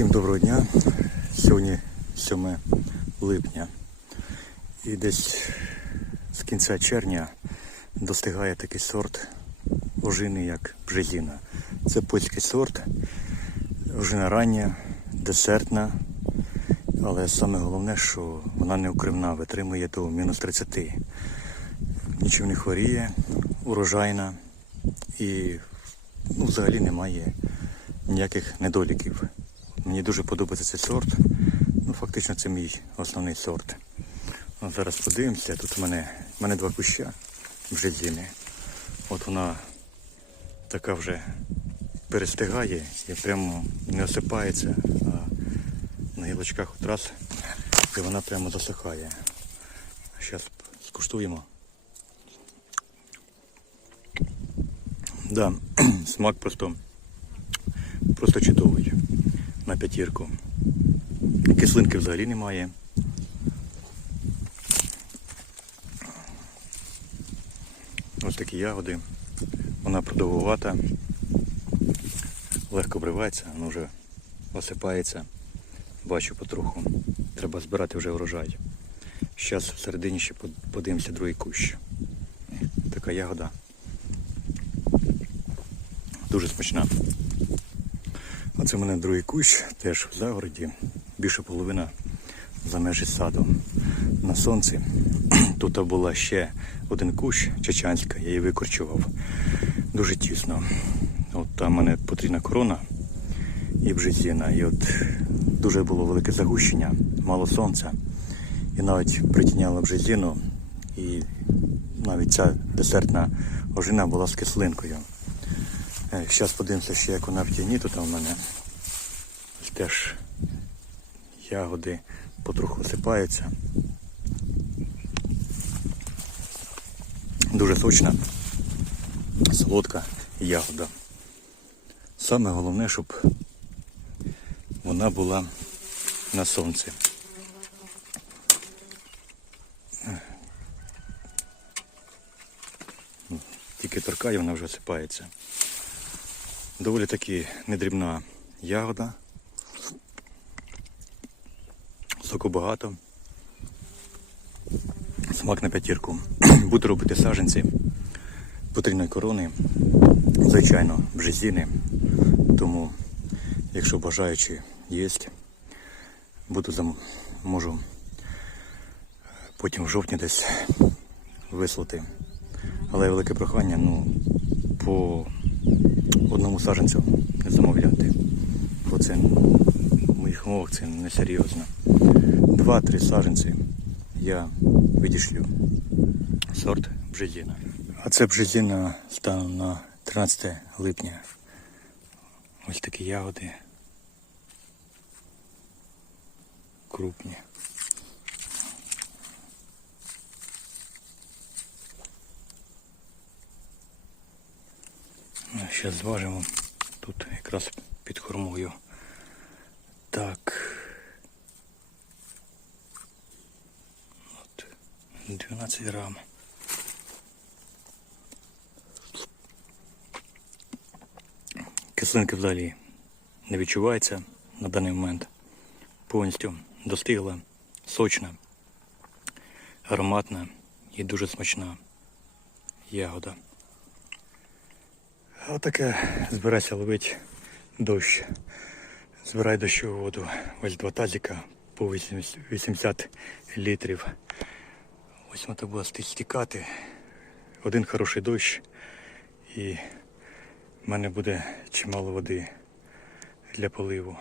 Всім доброго дня. Сьогодні 7 липня. І десь з кінця червня достигає такий сорт ожини, як бжезіна. Це польський сорт, ожина рання, десертна. Але саме головне, що вона не укривна, витримує до мінус 30. Нічого не хворіє, урожайна і ну, взагалі немає ніяких недоліків. Мені дуже подобається цей сорт. Ну, фактично це мій основний сорт. От зараз подивимося. Тут у мене, у мене два куща бжезіни. От вона така вже перестигає і прямо не осипається, а на гілочках раз і вона прямо засихає. Зараз скуштуємо. Да, смак просто, просто чудовий на п'ятірку. Кислинки взагалі немає. Ось такі ягоди. Вона продовгувата, легко обривається, вона вже осипається. Бачу потроху. Треба збирати вже врожай. Зараз всередині ще под- подивимося другий кущ. Така ягода. Дуже смачна. Оце в мене другий кущ, теж в загороді. Більше половина за межі саду. На сонці. Тут була ще один кущ чечанська, я її викорчував. Дуже тісно. От там мене потрібна корона і бжезіна. І от дуже було велике загущення, мало сонця. І навіть притіняла бжезіну. І навіть ця десертна ожина була з кислинкою. Зараз подивимося ще, як вона в тіні тут у мене. Теж ягоди потроху осипаються. Дуже сочна, солодка ягода. Саме головне, щоб вона була на сонці. Тільки торкає, вона вже осипається. Доволі таки недрібна ягода. Соку багато. Смак на п'ятірку. Буду робити саженці потрібної корони. Звичайно, бжезіни. Тому, якщо бажаючі є, буду зам... можу потім в жовтні десь вислати. Але велике прохання, ну, по одному саженцю замовляти. Бо це в моїх умовах це несерйозно. Два-три саженці я відішлю. Сорт бжезіна. А це бжезіна станом на 13 липня. Ось такі ягоди. Крупні. Зараз зважимо. Тут якраз під хормою. Так. От 12 грам. Кислинки взагалі не відчувається на даний момент. Повністю достигла, сочна, ароматна і дуже смачна ягода. Отаке збирається ловити дощ. Збирай дощову воду. Ось два тазика по 80 80 літрів. Ось вона буде стікати. Один хороший дощ і в мене буде чимало води для поливу.